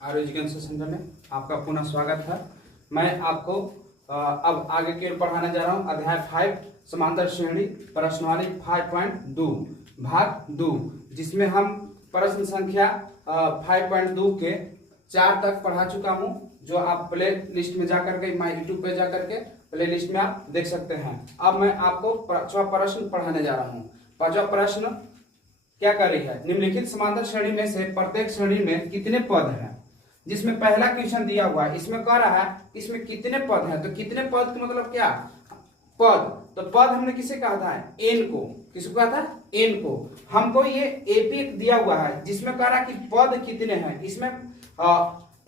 Are education centre में आपका पुनः स्वागत है। मैं आपको अब आगे की ओर पढ़ाने जा रहा हूँ अध्याय 5 समांतर श्रेणी प्रश्नावली 5.2 भाग 2, जिसमें हम प्रश्न संख्या 5.2 के 4 तक पढ़ा चुका हूँ, जो आप प्ले लिस्ट में जाकर के माई यूट्यूब पे जाकर के प्ले लिस्ट में आप देख सकते हैं। अब मैं आपको 5वां प्रश्न पढ़ाने जा रहा हूँ। 5वां प्रश्न क्या कर रही है, निम्नलिखित समांतर श्रेणी में से प्रत्येक श्रेणी में कितने पद हैं। जिसमें पहला क्वेश्चन दिया हुआ है, इसमें कह रहा है इसमें कितने पद हैं। तो कितने पद का मतलब क्या, पद। तो पद हमने किसे कहा था, एन को। किसको कहा था, एन को। हमको ये एपी दिया हुआ है जिसमें कह रहा है कि पद कितने हैं। इसमें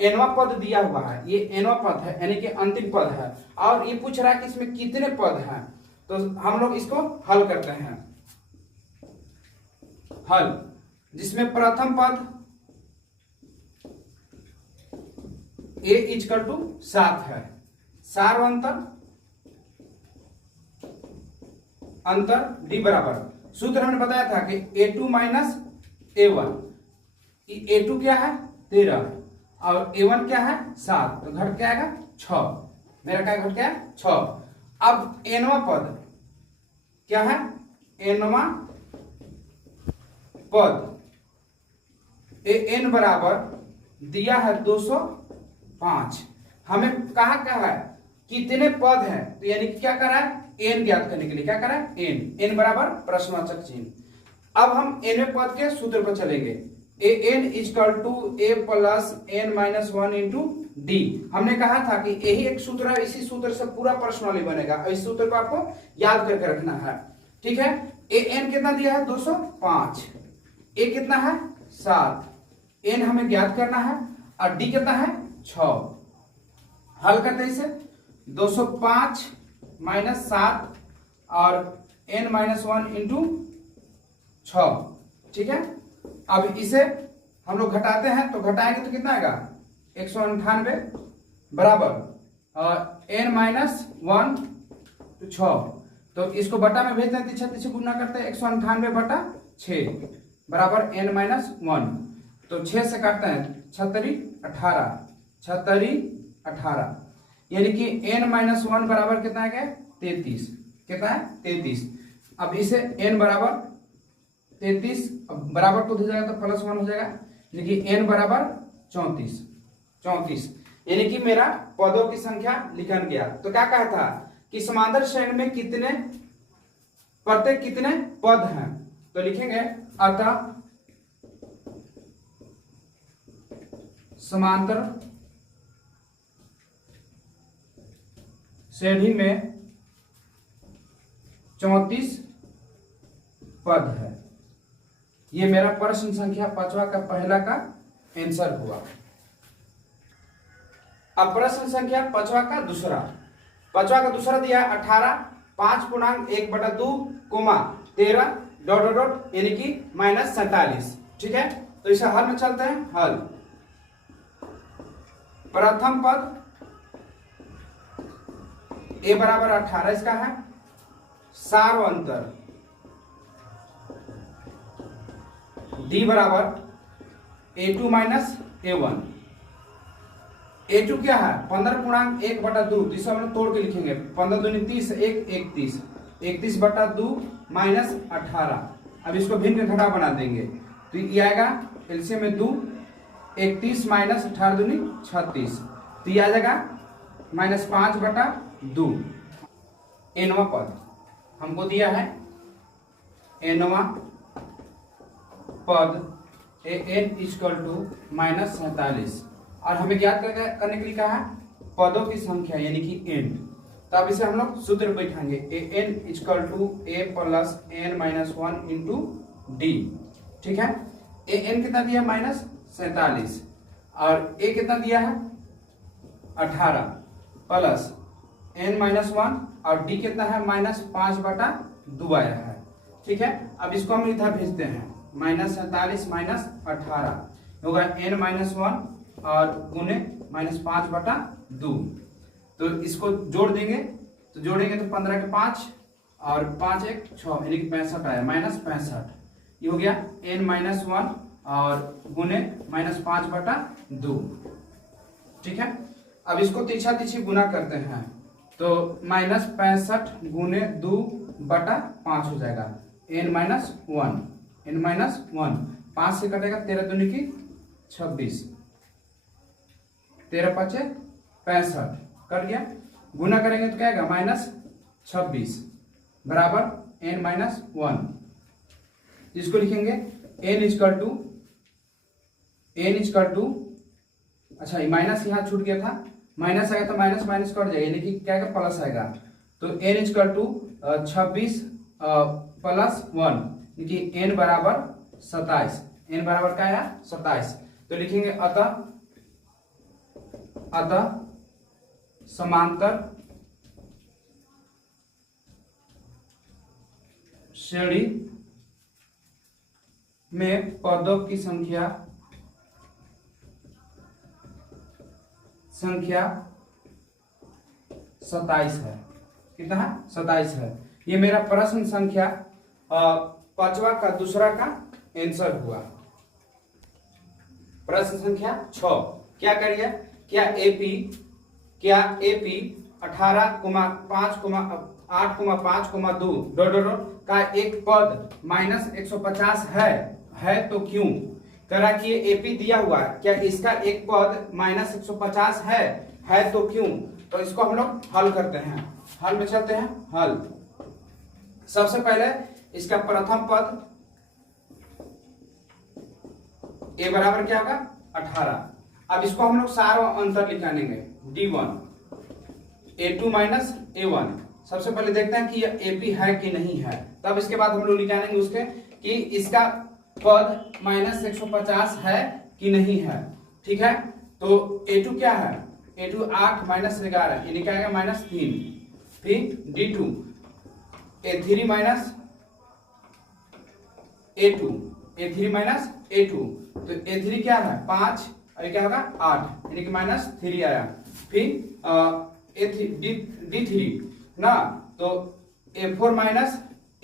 एनवा पद दिया हुआ है, ये एनवा पद है यानी कि अंतिम पद है, और ये पूछ रहा है कि इसमें कितने पद हैं। तो हम लोग इसको हल करते हैं। हल, जिसमें प्रथम पद a इक्वल टू 7 है। सार्वंतर अंतर d बराबर, सूत्र हमने बताया था कि a2 माइनस a1। a2 क्या है 13 और a1 क्या है 7, तो घट क्या आएगा 6। मेरा क्या घट गया 6। अब nवा पद क्या है, nवा पद an बराबर दिया है 205। हमें कहा क्या है कितने पद हैं, तो यानी क्या करा है n ज्ञात करने के लिए क्या करा है n बराबर प्रश्नवाचक चिन्ह। अब हम n पद के सूत्र पर चलेंगे। an equal to a plus n minus 1 into D. हमने कहा था कि यही एक सूत्र है, इसी सूत्र से पूरा प्रश्नावली बनेगा। इस सूत्र को आपको याद करके रखना है, ठीक है। an कितना दिया है 205, a कितना है 7, n हमें ज्ञात करना है, और d कितना है 6। हल करते इसे 205 माइनस 7 और n माइनस 1 इंटू 6, ठीक है। अब इसे हम लोग घटाते हैं, तो घटाएंगे तो कितना आएगा 198 बराबर n माइनस 1 तो 6। तो इसको बटा में भेजते हैं, तीछे गुना करते हैं 198 बटा 6 बराबर n माइनस 1। तो 6 से काटते हैं 36 18, यानी कि n माइनस 1 बराबर कितना है 33। कितना है 33। अब इसे n बराबर 33 बराबर तो हो जाएगा तो प्लस 1 हो जाएगा, यानी कि n बराबर 34, यानी कि मेरा पदों की संख्या लिखन गया। तो क्या कहा था कि समांतर श्रेणी में कितने प्रत्येक कितने पद हैं, तो लिखेंगे अतः समांतर श्रेणी में 34 पद है। ये मेरा प्रश्न संख्या 5वां का पहला का आंसर हुआ। अब प्रश्न संख्या 5वां का दूसरा। 5वां का दूसरा दिया 18 5 पूर्णांक 1/2 कोमा 13 डॉट डॉट यानी कि माइनस 47, ठीक है। तो इसे हल में चलते हैं। हल, प्रथम पद a बराबर 18 इसका है। सार्वंतर d बराबर a2 माइनस a1। a2 क्या है 15 पूर्णांक 1/2, तो इसे हम लोग तोड़ के लिखेंगे 15 दूनी 30, 1 31/2 माइनस 18। अब इसको भिन्न घटा बना देंगे, तो ये आएगा एलसीएम में 2 31 माइनस 18 दूनी 36, तो ये आ जाएगा माइनस 5/2। एनवा पद हमको दिया है, एनवा पद an इक्वल टू माइनस 47, और हमें ज्ञात करने के लिए कहा है पदों की संख्या यानी कि n। तो अब इसे हम लोग सूत्र बैठाएंगे an equal to a plus n minus 1 into D, ठीक है। an कितना दिया माइनस 47 और a कितना दिया है 18 प्लस n माइनस 1 और d कितना है माइनस 5/2 आया है, ठीक है। अब इसको हम इधर भेजते हैं, माइनस 47 माइनस 18 होगा n माइनस 1 और गुने माइनस 5/2। तो इसको जोड़ देंगे, तो जोड़ेंगे तो 15 के 5 और 5 1 6 यानी कि 65 आया, माइनस 65। ये हो गया n माइनस 1 और गुने -5/2। ठीक है, अब इसको तीछा तीछी गुना करते हैं तो -65 गुने 2/5 हो जाएगा n-1 5 से कटेगा 13 दूनी की 26, 13 5 65 कट गया। गुना करेंगे तो क्या आएगा -26 बराबर n-1। इसको लिखेंगे n इजकल टू अच्छा माइनस यहाँ छूट गया था, माइनस आएगा तो माइनस माइनस कट जाएगा, यानी कि क्या आएगा प्लस आएगा। तो n इजकल टू 26 + 1 यानी कि n बराबर 27। n बराबर क्या आया 27। तो लिखेंगे अतः समांतर श्रेणी में पदों की संख्या 27 है। कितना है 27 है। ये मेरा प्रश्न संख्या 5वां का दूसरा का आंसर हुआ। प्रश्न संख्या 6 क्या करिए, क्या एपी 18,5,2 का एक पद -150 है तो क्यों। करा कि ये एपी दिया हुआ है, क्या इसका एक पद -150 है तो क्यों। तो इसको हम लोग हल करते हैं, हल में चलते हैं। हल सबसे पहले इसका प्रथम पद ए बराबर क्या होगा 18। अब इसको हम लोग सारा अंतर निकालेंगे d1 a2 - a1। सबसे पहले देखते हैं कि ये एपी है कि नहीं है, तब इसके बाद हम लोग निकालेंगे उसके कि इसका पद -150 है कि नहीं है। ठीक है, तो a2 क्या है, a2 8 - 11 यानी क्या आएगा -3। फिर d2 a3 - a2 तो a3 क्या है 5 और क्या होगा 8 यानी कि -3 आया। फिर d3 ना, तो a4 -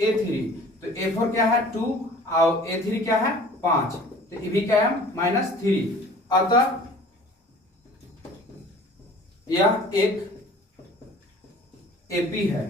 a3 तो a4 क्या है 2 और a3 क्या है 5 तो ये भी क्या है -3। अतः यह एक एपी है।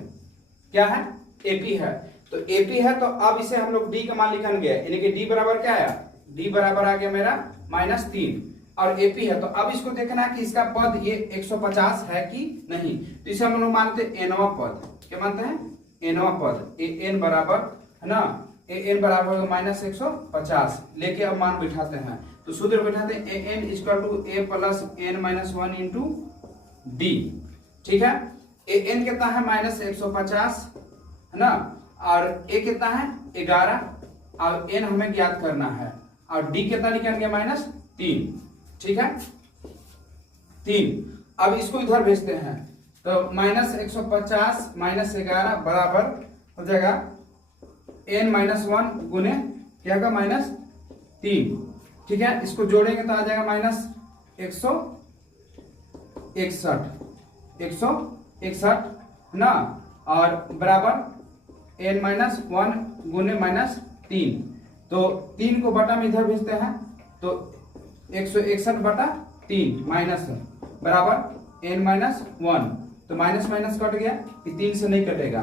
क्या है एपी है। तो एपी है तो अब इसे हम लोग डी का मान लिखेंगे, यानी कि डी बराबर क्या आया, डी बराबर आ गया मेरा -3 और एपी है। तो अब इसको देखना है कि इसका पद ये 150 है कि नहीं। तो इसे हम लोग मानते हैं एनवा पद। क्या मानते हैं एनवा पद। ए एन बराबर है ना, ए एन बराबर -150 लेके अब मान बिठाते हैं। तो सूत्र बिठाते हैं A N equal to A plus N -1 into D. ठीक है, ए एन कितना है -150 है ना, और ए कितना है 11 और एन हमें ज्ञात करना है, और डी कितना निकल गया -3। ठीक है 3। अब इसको इधर भेजते हैं तो -150 -11 बराबर हो जाएगा n-1 गुने क्या होगा -3। ठीक है, इसको जोड़ेंगे तो आ जाएगा -161 ना, और बराबर n-1 गुने -3। तो 3 को बटा में इधर भेजते हैं तो 161/3 माइनस बराबर n-1। तो माइनस माइनस कट गया, 3 से नहीं कटेगा।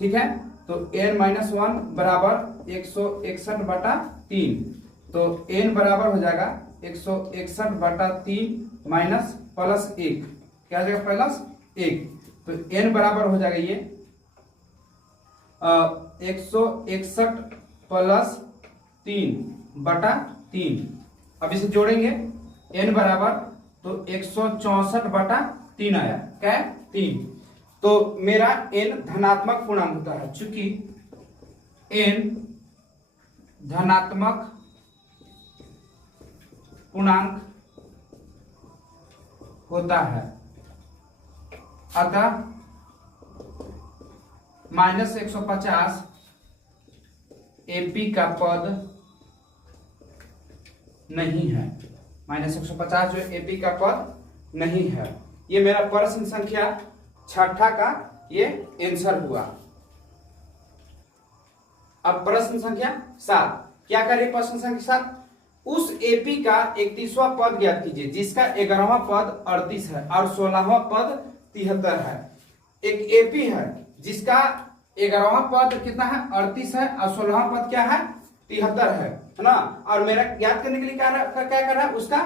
ठीक है, तो n-1 बराबर 161/3। तो n बराबर हो जाएगा 161/3 माइनस +1 क्या हो जाएगा +1। तो n बराबर हो जाएगा ये 161 + 3/3। अब इसे जोड़ेंगे n बराबर तो 164/3 आया। क्या है 3। तो मेरा n धनात्मक पूर्णांक होता है। चूंकि n धनात्मक पूर्णांक होता है, अतः -150 एपी का पद नहीं है। -150 जो एपी का पद नहीं है। ये मेरा प्रश्न संख्या 6 का ये आंसर हुआ। अब प्रश्न संख्या 7 क्या करें। प्रश्न संख्या 7 उस एपी का 31वां पद ज्ञात कीजिए जिसका 11वां पद 38 है और 16वां पद 73 है। एक एपी है जिसका 11वां पद कितना है 38 है और 16वां पद क्या है 73 है ना। और मेरा ज्ञात करने के लिए क्या कर रहा है उसका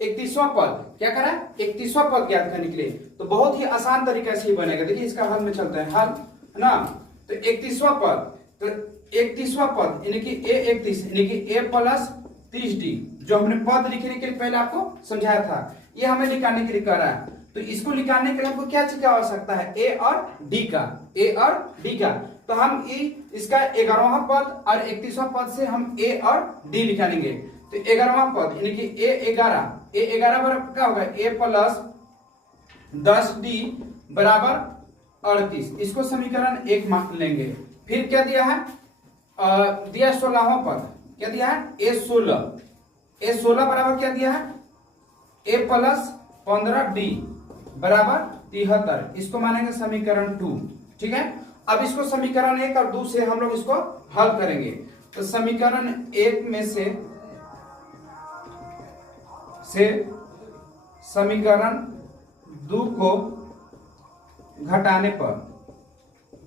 31वां पद क्या कर रहा है 31वां पद ज्ञात करने के लिए। तो बहुत ही आसान तरीके से ही बनेगा। देखिए इसका हल में चलते हैं हल है ना। तो 31वां पद तो 31वां पद यानी कि A31 यानी कि A प्लस 30D जो हमने पद लिखने के लिए पहले आपको समझाया था ये हमें निकालने के लिए कह रहा है। तो इसको निकालने के लिए हमको क्या चीज की आवश्यकता है A और D का। तो हम इसका 11वां पद और 31वां पद से हम A और D निकालेंगे। तो 11वां पद यानी कि A11 बराबर क्या होगा A प्लस 10D बराबर 38। इसको समीकरण 1 मान लेंगे। फिर क्या दिया है दिया 16वां पद क्या दिया है A16 बराबर क्या दिया है A प्लस 15D बराबर 73। इसको मानेंगे समीकरण 2। ठीक है। अब इसको समीकरण 1 और 2 से हम लोग इसको हल करेंगे। तो समीकरण 1 में से समीकरण 2 को घटाने पर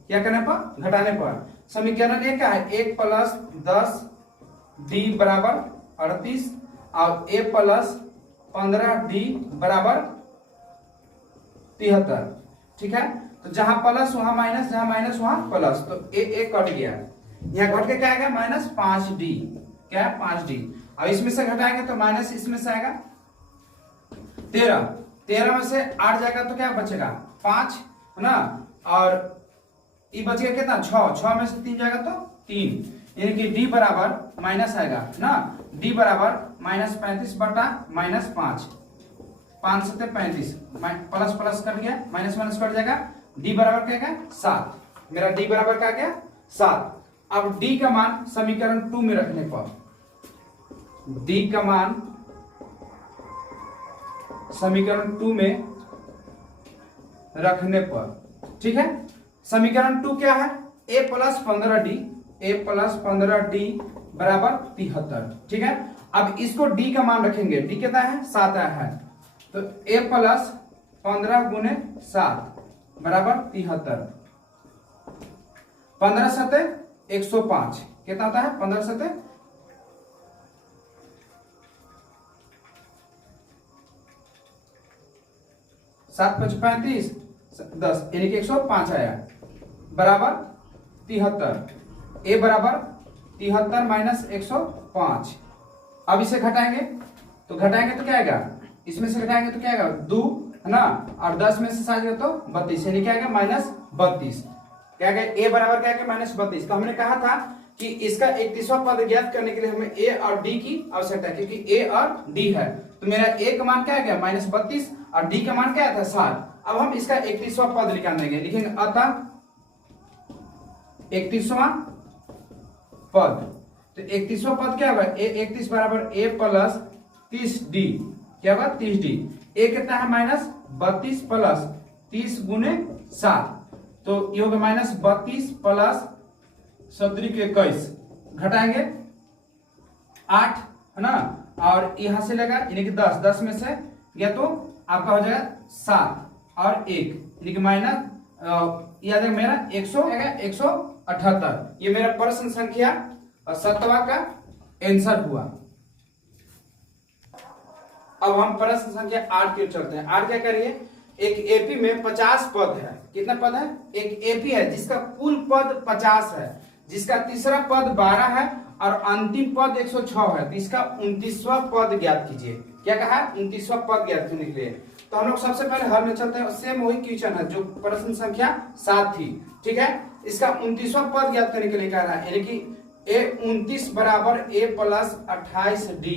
क्या करने पर घटाने पर समीकरण 1 क्या है 1 प्लस 10D बराबर 38 और A प्लस 15D बराबर 73। ठीक है। तो जहां प्लस वहां माइनस जहां माइनस वहां प्लस तो A कट गया। यहां घट के क्या आएगा माइनस 5D क्या है 5D। अब इसमें से घटाएंगे तो माइनस इसमें से आएगा 13 में से 8 जाएगा तो क्या बचेगा 5 है ना। और ये बच गया कितना 6 में से 3 जाएगा तो 3 यानी कि D बराबर माइनस आएगा ना। D बराबर माइनस 35 बटा माइनस 5 5 से 35 प्लस प्लस कट गया माइनस माइनस कट जाएगा। D बराबर क्या गया 7। मेरा D बराबर क्या गया 7। अब D का मान समीकरण 2 में रखने पर D का मान समीकरण 2 में रखने पर ठीक है। समीकरण 2 क्या है A प्लस 15D बराबर 73। ठीक है। अब इसको D का मान रखेंगे D कितना है 7 है तो A प्लस 15 गुने 7 बराबर 73। 15 सते 105 कितना होता है 15 सते 7 5 35 10 यानी कि 105 आया बराबर 73। A बराबर 73 माइनस 105। अब इसे घटाएंगे तो क्या आएगा इसमें से घटाएंगे तो क्या आएगा 2 है ना। और 10 में से 7 तो 32 यानी क्या आएगा माइनस 32। क्या आएगा A बराबर क्या आएगा माइनस 32। तो हमने कहा था कि इसका 31वां पद ज्ञात करने के लिए हमें A और D की आवश्यकता है क्योंकि A और D है। तो मेरा A का मान क्या आ गया माइनस 32 और D का मान क्या आया था 7। अब हम इसका 31वां पद निकाल देंगे लिखेंगे अतः 31वां पद। तो 31वां पद क्या होगा A31 बराबर A प्लस 30D क्या होगा 30D। A कितना है माइनस 32 प्लस 30 गुने 7 तो ये होगा माइनस 32 प्लस 21 घटाएंगे 8 है ना। और यहां से लगा यानी कि 10 में से गया तो आपका हो जाएगा 7 और 1 यानी कि माइनस याद है मेरा 178। ये मेरा प्रश्न संख्या 7वां का आंसर हुआ। अब हम प्रश्न संख्या 8 की ओर चलते हैं। 8 क्या करिए एक एपी में 50 पद है। कितना पद है एक एपी है जिसका कुल पद 50 है जिसका तीसरा पद 12 है और अंतिम पद 106 है। तो इसका 29वां पद ज्ञात कीजिए। क्या कहा है 29वां पद ज्ञात करने के लिए। तो हम लोग सबसे पहले हल में चलते हैं। सेम वही क्वेश्चन है जो प्रश्न संख्या 7 थी। ठीक है। इसका 29वां पद ज्ञात करने के लिए कह रहा है यानी कि A29 बराबर A प्लस 28D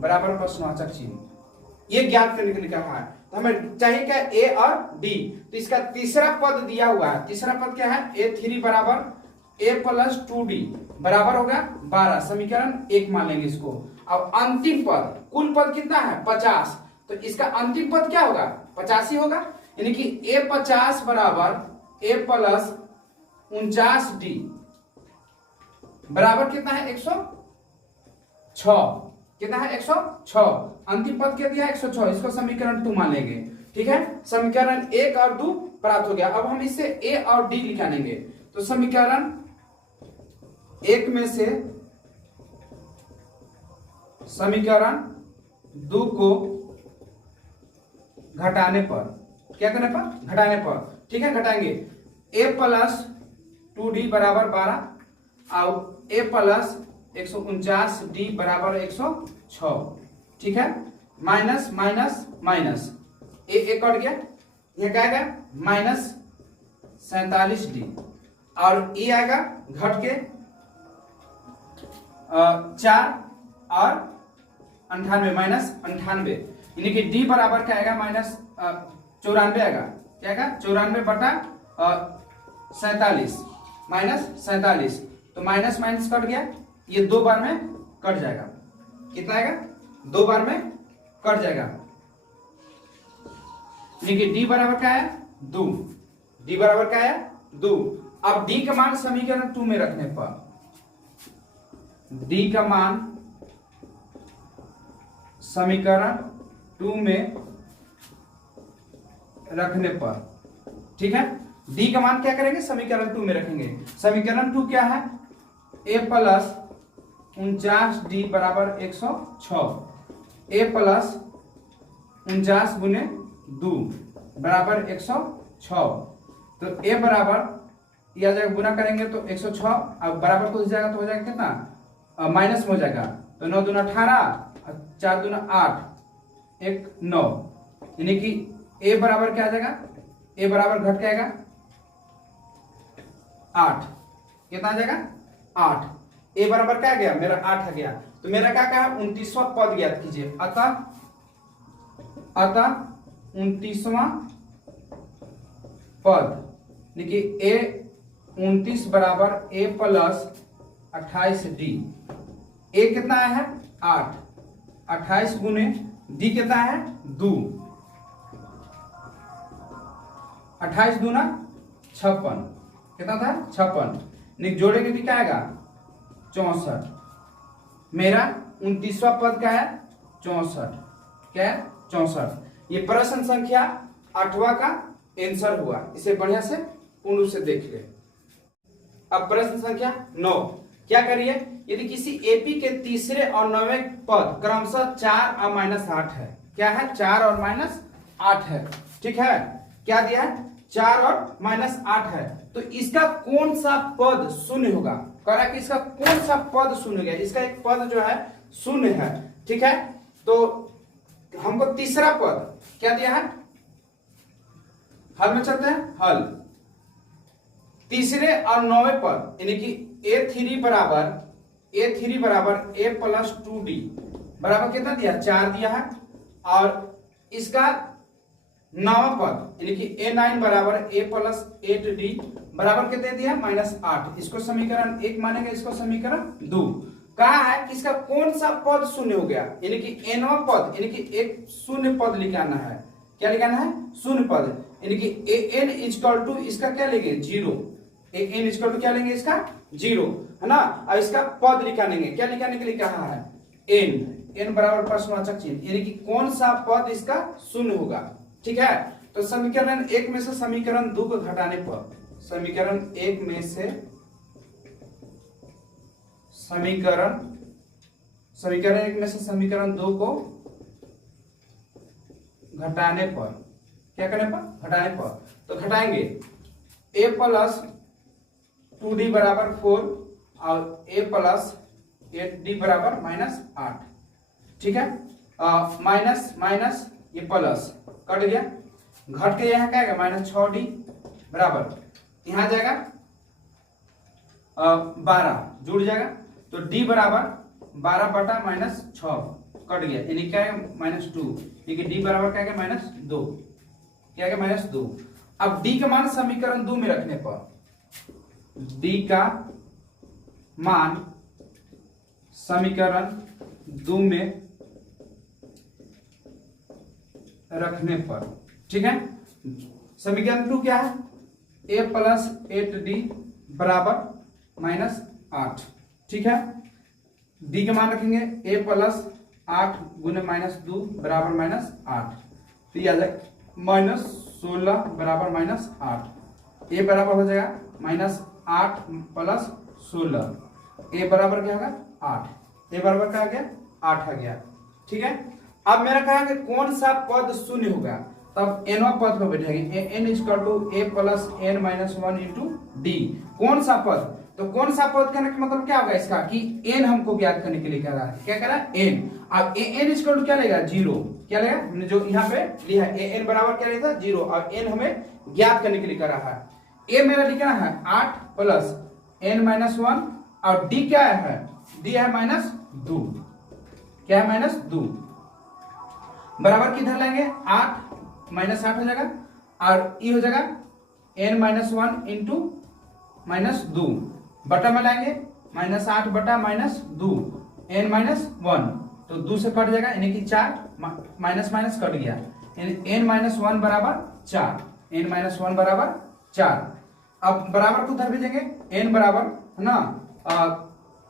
बराबर प्रश्नवाचक चिन्ह ये ज्ञात करने के लिए कहा है। तो हमें चाहिए क्या A और D। तो इसका तीसरा पद दिया हुआ है। तीसरा पद क्या है A3 बराबर A प्लस 2D बराबर होगा 12। समीकरण 1 मान लेंगे इसको। अब अंतिम पद कुल पद कितना है 50 तो इसका अंतिम पद क्या होगा 50 ही होगा यानी कि A50 बराबर A प्लस 49D बराबर कितना है 106। 106। कितना है 106। अंतिम पद क्या दिया 106, इसको समीकरण 2 मान लेंगे। ठीक है, समीकरण 1 और 2 प्राप्त हो गया। अब हम इससे ए और डी निकालेंगे। तो समीकरण 1 में से समीकरण 2 को घटाने पर, क्या करने पर, घटाने पर, ठीक है, घटाएंगे। a प्लस 2d बराबर 12 और a प्लस 149d बराबर 106। ठीक है, माइनस माइनस माइनस, ए कट गया, यह क्या आएगा माइनस 47d और ये आएगा घट के 4 और 98 माइनस 98, यानी कि डी बराबर क्या आएगा माइनस 94 आएगा। क्या आएगा 94 बटा 47 माइनस 47। तो माइनस माइनस कट गया, ये 2 बार में कट जाएगा। कितना आएगा 2 बार में कट जाएगा, यानी कि डी बराबर क्या है 2। डी बराबर क्या है 2। अब डी का मान समीकरण 2 में रखने पर, डी का मान समीकरण 2 में रखने पर, ठीक है, डी का मान क्या करेंगे समीकरण 2 में रखेंगे। समीकरण 2 क्या है, a प्लस 49d बराबर 106, a प्लस 49 गुने 2 बराबर 106। तो a बराबर यह जाएगा, गुना करेंगे तो 106, अब बराबर तो हो जाएगा, तो हो जाएगा कितना माइनस में हो जाएगा। तो 9 दूना 18, 4 दूना 8, 1 9, यानी कि a बराबर क्या आ जाएगा, a बराबर घट के आएगा 8। कितना आ जाएगा 8। a बराबर क्या आ गया मेरा 8 आ गया। तो मेरा क्या कहा 29वां पद ज्ञात कीजिए। अतः 29वां पद, देखिए a 29 बराबर a प्लस 28d। a कितना है 8, 28 गुने d कितना है 2, 28 दूना 56, कितना था 56, जोड़ेंगे तो क्या आएगा 64। मेरा 29वां पद क्या है 64, क्या है 64। ये प्रश्न संख्या 8वां का आंसर हुआ। इसे बढ़िया से पूर्ण रूप से देख ले। अब प्रश्न संख्या 9, क्या करिए, यदि किसी एपी के तीसरे और 9वें पद क्रमशः 4 और -8 है। क्या है 4 और -8 है, ठीक है, क्या दिया है 4 और -8 है। तो इसका कौन सा पद शून्य होगा, कह रहा है कि इसका कौन सा पद शून्य होगा। इसका एक पद जो है शून्य है, ठीक है। तो हमको तीसरा पद क्या दिया है, हल में चलते हैं, हल। तीसरे और 9वें पद यानी कि a3 बराबर a प्लस 2d बराबर कितना दिया 4 दिया है। और इसका 9वां पद यानी कि a9 बराबर a प्लस 8d बराबर कितने दिया -8। इसको समीकरण 1 मानेंगे, इसको समीकरण 2। कहा है कि इसका कौन सा पद शून्य हो गया, यानी कि nवां पद, यानी कि एक शून्य पद लिखाना है। क्या लिखाना है शून्य पद, यानी कि an इक्वल टू इसका क्या लेंगे 0। an इक्वल टू क्या लेंगे इसका 0, है ना। और इसका पद लिखानेंगे, क्या लिखाने के लिए कहा है n बराबर प्रश्नवाचक चिन्ह, यानी कि कौन सा पद इसका शून्य होगा, ठीक है। तो समीकरण 1 में से समीकरण 2 को घटाने पर, समीकरण 1 में से समीकरण 1 में से समीकरण 2 को घटाने पर, क्या करने पर घटाने पर, तो घटाएंगे a प्लस 2d बराबर 4 और a प्लस 8d बराबर -8, ठीक है। माइनस माइनस ये प्लस कट गया, घट के यहाँ क्या आएगा -6d बराबर, यहाँ जाएगा 12 जुड़ जाएगा। तो d बराबर 12 बटा -6 कट गया, यानी क्या है -2, क्योंकि d बराबर क्या है -2, क्या है -2। अब d का मान समीकरण 2 में रखने पर, d का मान समीकरण 2 में रखने पर, ठीक है। समीकरण 2 क्या है a प्लस 8d बराबर -8, ठीक है। डी के मान रखेंगे a प्लस 8 गुने -2 बराबर -8, तो ये आ जाएगा -16 बराबर -8। a बराबर हो जाएगा -8 प्लस 16, a बराबर क्या होगा 8, a बराबर क्या आ गया 8 आ गया। ठीक है, अब मेरा कहा कि कौन सा पद शून्य होगा, तब nवा पद पर बैठेंगे n equal to a plus n minus 1 into D. कौन सा पद, तो कौन सा पद कहने का मतलब क्या होगा इसका कि n हमको ज्ञात करने के लिए कह रहा है, क्या कह रहा है n। अब n इक्वल टू क्या लेगा 0, क्या लेगा हमने जो यहाँ पे लिया है n बराबर क्या लेता 0, और n हमें ज्ञात करने के लिए कर रहा है। a मेरा लिखना है 8 प्लस n माइनस 1, और d क्या है, d है -2, क्या है -2, बराबर किधर लेंगे 8 -8 हो जाएगा, और ये हो जाएगा n माइनस 1 इंटू -2 बटा में लाएंगे -8 बटा -2 n माइनस 1, तो 2 से कट जाएगा यानी कि 4 माइनस माइनस कट गया, n माइनस 1 बराबर 4, n माइनस 1 बराबर 4। अब बराबर को उधर भेजेंगे n बराबर है ना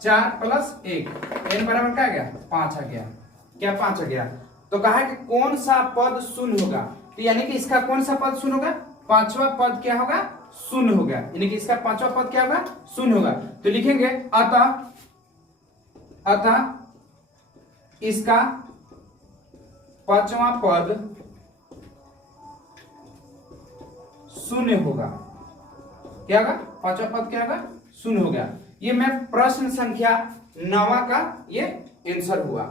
4 प्लस 1, n बराबर क्या आ गया 5 आ गया, क्या 5 आ गया। तो कहा कि कौन सा पद शून्य होगा, तो यानी कि इसका कौन सा पद शून्य होगा, पांचवा पद क्या होगा शून्य होगा, यानी कि इसका पांचवा पद क्या होगा शून्य होगा। तो लिखेंगे अतः इसका पांचवा पद शून्य होगा, क्या होगा पांचवा पद क्या होगा शून्य होगा। ये मैं प्रश्न संख्या 9 का ये आंसर हुआ।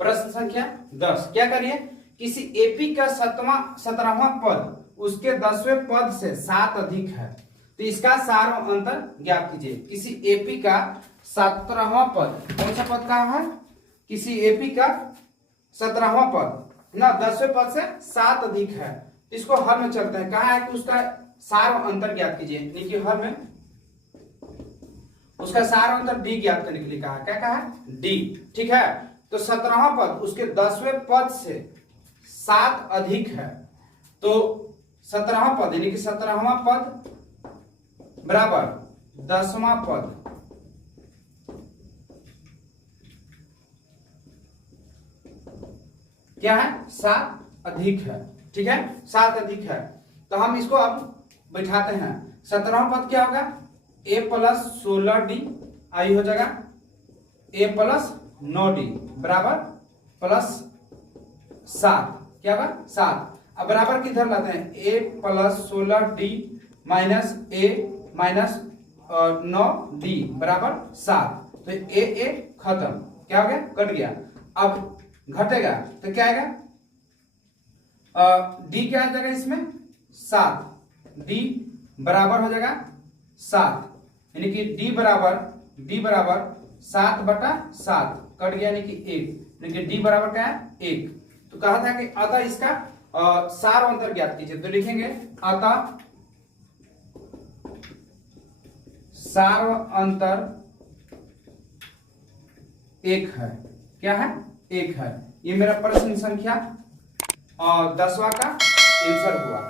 प्रश्न संख्या 10, क्या करिए, किसी एपी का 17वां पद उसके 10वें पद से 7 अधिक है, तो इसका सार और अंतर ज्ञात कीजिए। किसी एपी का 17वां पद, कौन सा पद का है, किसी एपी का 17वां पद ना 10वें पद से 7 अधिक है, इसको हर में चलते हैं। कहा है कि उसका सार और अंतर ज्ञात कीजिए, यानी कि हर में उसका सार और अंतर डी ज्ञात करने के लिए कहा, क्या कहा डी। ठीक है, तो 17वां पद उसके 10वें पद से 7 अधिक है, तो 17वां पद यानी कि 17वां पद बराबर 10वां पद क्या है 7 अधिक है। ठीक है, 7 अधिक है, तो हम इसको अब बैठाते हैं। 17वां पद क्या होगा a प्लस 16d आई हो जाएगा a प्लस 9d बराबर प्लस 7, क्या होगा 7। अब बराबर किधर लाते हैं a plus 16d minus a minus 9d बराबर 7, तो a खत्म, क्या हो गया कट गया। अब घटेगा तो क्या आएगा d क्या आ जाएगा इसमें 7, d बराबर हो जाएगा 7, यानी कि d बराबर 7 बटा 7 कट गया यानी कि 1, यानी कि d बराबर क्या है 1। तो कहा था कि अतः इसका सार अंतर ज्ञात कीजिए, तो लिखेंगे अतः सार अंतर 1 है, क्या है 1 है। ये मेरा प्रश्न संख्या 10वां का आंसर हुआ।